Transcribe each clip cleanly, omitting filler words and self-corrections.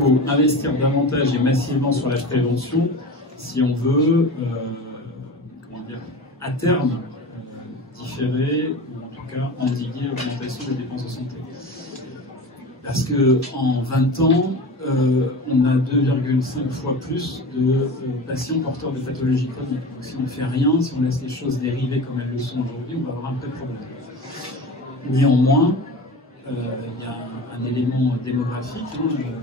faut investir davantage et massivement sur la prévention si on veut, comment dire, à terme, différer ou en tout cas endiguer l'augmentation des dépenses de santé. Parce qu'en 20 ans, on a 2,5 fois plus de patients porteurs de pathologies chroniques. Donc si on ne fait rien, si on laisse les choses dériver comme elles le sont aujourd'hui, on va avoir un vrai problème. Néanmoins, il y a un élément démographique,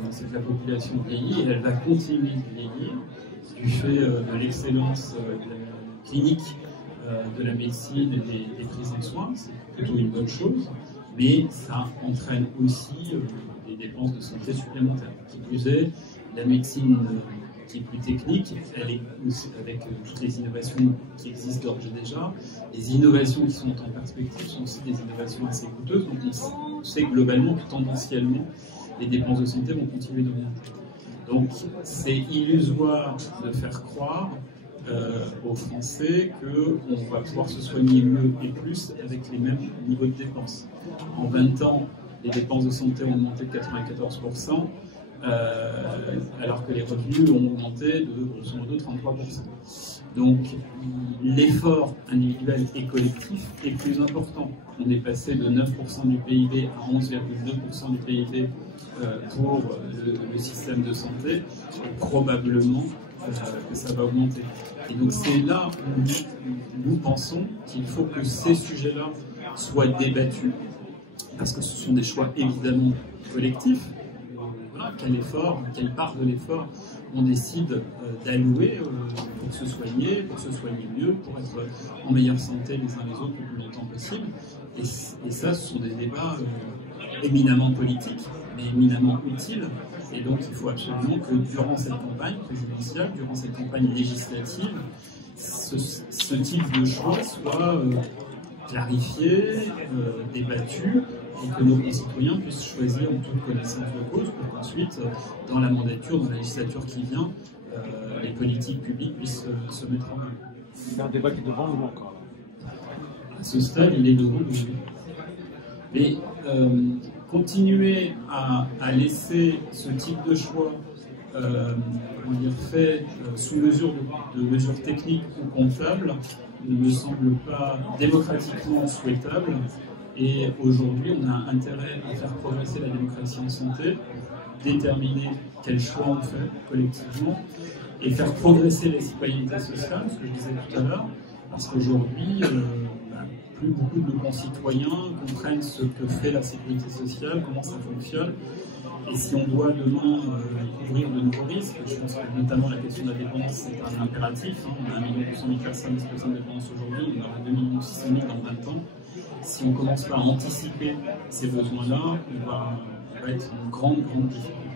c'est que la population vieillit et elle va continuer de vieillir du fait de l'excellence clinique de la médecine et des prises de soins. C'est plutôt une bonne chose, mais ça entraîne aussi des dépenses de santé supplémentaires. Qui plus est, la médecine qui est plus technique, elle est aussi, avec toutes les innovations qui existent d'ores et déjà, les innovations qui sont en perspective sont aussi des innovations assez coûteuses, donc on sait globalement que tendanciellement, les dépenses de santé vont continuer d'augmenter. Donc c'est illusoire de faire croire aux Français qu'on va pouvoir se soigner mieux et plus avec les mêmes niveaux de dépenses. En 20 ans, les dépenses de santé ont augmenté de 94%, alors que les revenus ont augmenté de grosso modo 33%. Donc l'effort individuel et collectif est plus important. On est passé de 9% du PIB à 11,2% du PIB pour le système de santé, et probablement que ça va augmenter. Et donc c'est là où nous pensons qu'il faut que ces sujets-là soient débattus, parce que ce sont des choix évidemment collectifs. Voilà, quel effort, quelle part de l'effort on décide d'allouer pour se soigner mieux, pour être en meilleure santé les uns les autres le plus longtemps possible. Et ça, ce sont des débats éminemment politiques, mais éminemment utiles. Et donc il faut absolument que durant cette campagne présidentielle, durant cette campagne législative, ce type de choix soit clarifié, débattu, et que nos concitoyens puissent choisir en toute connaissance de cause, pour qu'ensuite, dans la mandature, dans la législature qui vient, les politiques publiques puissent se mettre en œuvre. C'est un débat qui est devant nous encore. À ce stade, il est devant nous. Mais continuer à laisser ce type de choix fait sous mesure de mesures techniques ou comptables ne me semble pas démocratiquement souhaitable. Et aujourd'hui, on a intérêt à faire progresser la démocratie en santé, déterminer quels choix on fait collectivement, et faire progresser la citoyenneté sociale, ce que je disais tout à l'heure, parce qu'aujourd'hui, plus beaucoup de nos concitoyens comprennent ce que fait la sécurité sociale, comment ça fonctionne. Et si on doit demain couvrir de nouveaux risques, je pense que notamment la question de la dépendance c'est un impératif. On a 1 200 000 personnes en situation de dépendance aujourd'hui, on aura 2 600 000 dans 20 ans. Si on ne commence pas à anticiper ces besoins-là, on va être en grande difficulté.